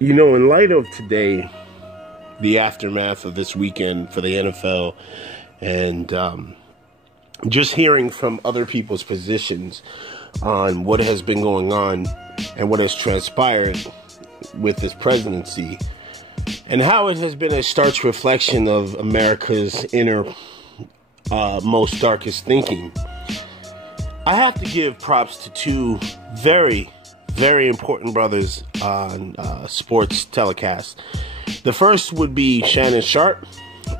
You know, in light of today, the aftermath of this weekend for the NFL, and just hearing from other people's positions on what has been going on and what has transpired with this presidency, and how it has been a stark reflection of America's inner, most darkest thinking, I have to give props to two very, very important brothers on sports telecasts. The first would be Shannon Sharpe,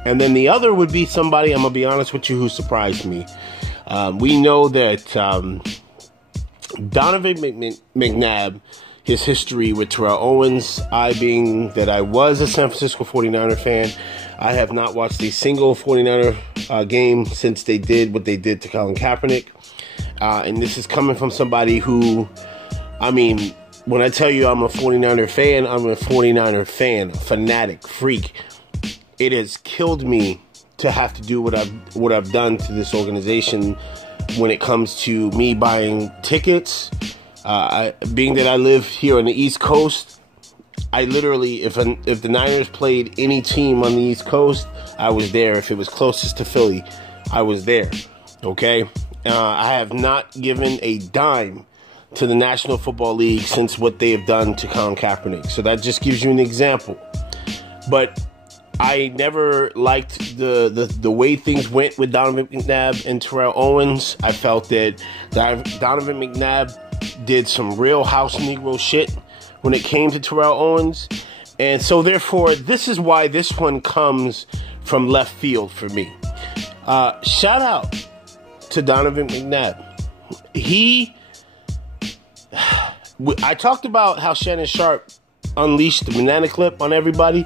and then the other would be somebody, I'm going to be honest with you, who surprised me. We know that Donavan Mcnabb, his history with Terrell Owens, I being that I was a San Francisco 49er fan, I have not watched a single 49er game since they did what they did to Colin Kaepernick. And this is coming from somebody who, I mean, when I tell you I'm a 49er fan, I'm a 49er fan, fanatic, freak. It has killed me to have to do what I've done to this organization when it comes to me buying tickets. Being that I live here on the East Coast, I literally, if the Niners played any team on the East Coast, I was there. If it was closest to Philly, I was there. Okay? I have not given a dime to the National Football League since what they have done to Colin Kaepernick. So that just gives you an example. But I never liked the way things went with Donavan McNabb and Terrell Owens. I felt that Donavan McNabb did some real house Negro shit when it came to Terrell Owens. And so therefore, this is why this one comes from left field for me. Shout out to Donavan McNabb. I talked about how Shannon Sharpe unleashed the banana clip on everybody.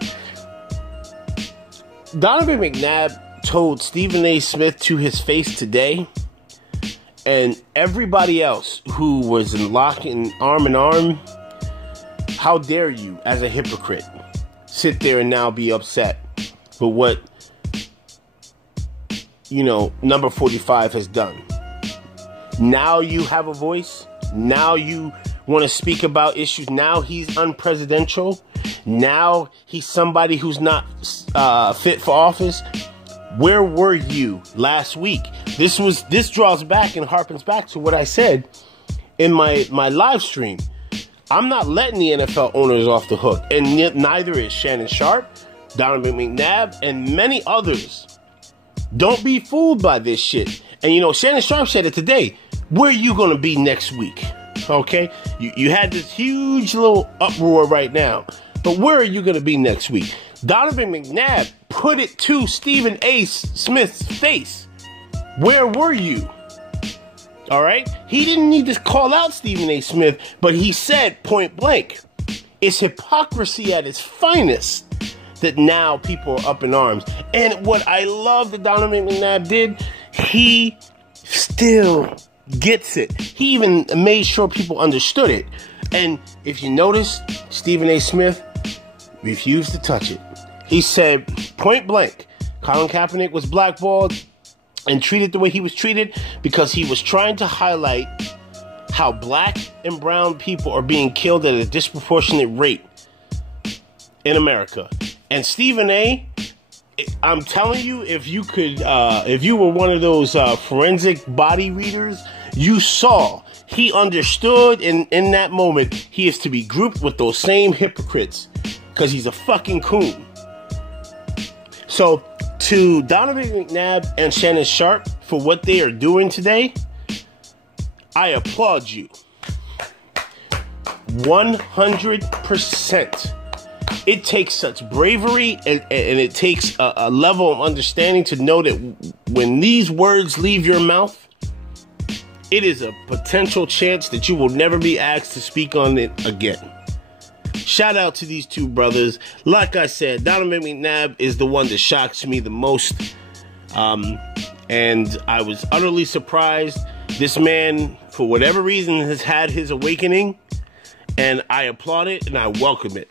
Donavan McNabb told Stephen A. Smith to his face today, and everybody else who was in arm in arm, how dare you, as a hypocrite, sit there and now be upset with what, number 45 has done. Now you have a voice. Now you want to speak about issues. Now he's unpresidential. Now he's somebody who's not fit for office. Where were you last week? This draws back and harkens back to what I said in my live stream. I'm not letting the NFL owners off the hook, and neither is Shannon Sharpe, Donavan McNabb, and many others. Don't be fooled by this shit. And Shannon Sharpe said it today. Where are you going to be next week? Okay? You had this huge little uproar right now. But where are you going to be next week? Donavan McNabb put it to Stephen A. Smith's face. Where were you? All right? He didn't need to call out Stephen A. Smith, but he said point blank, it's hypocrisy at its finest that now people are up in arms. And what I love that Donavan McNabb did, he still gets it. He even made sure people understood it. And if you notice, Stephen A. Smith refused to touch it. He said point blank, Colin Kaepernick was blackballed and treated the way he was treated because he was trying to highlight how black and brown people are being killed at a disproportionate rate in America. And Stephen A., I'm telling you, if you were one of those forensic body readers, you saw, he understood in that moment, he is to be grouped with those same hypocrites because he's a fucking coon. So, to Donavan McNabb and Shannon Sharpe for what they are doing today, I applaud you. 100%. It takes such bravery and it takes a level of understanding to know that when these words leave your mouth, it is a potential chance that you will never be asked to speak on it again. Shout out to these two brothers. Like I said, Donavan McNabb is the one that shocks me the most. And I was utterly surprised. This man, for whatever reason, has had his awakening. And I applaud it and I welcome it.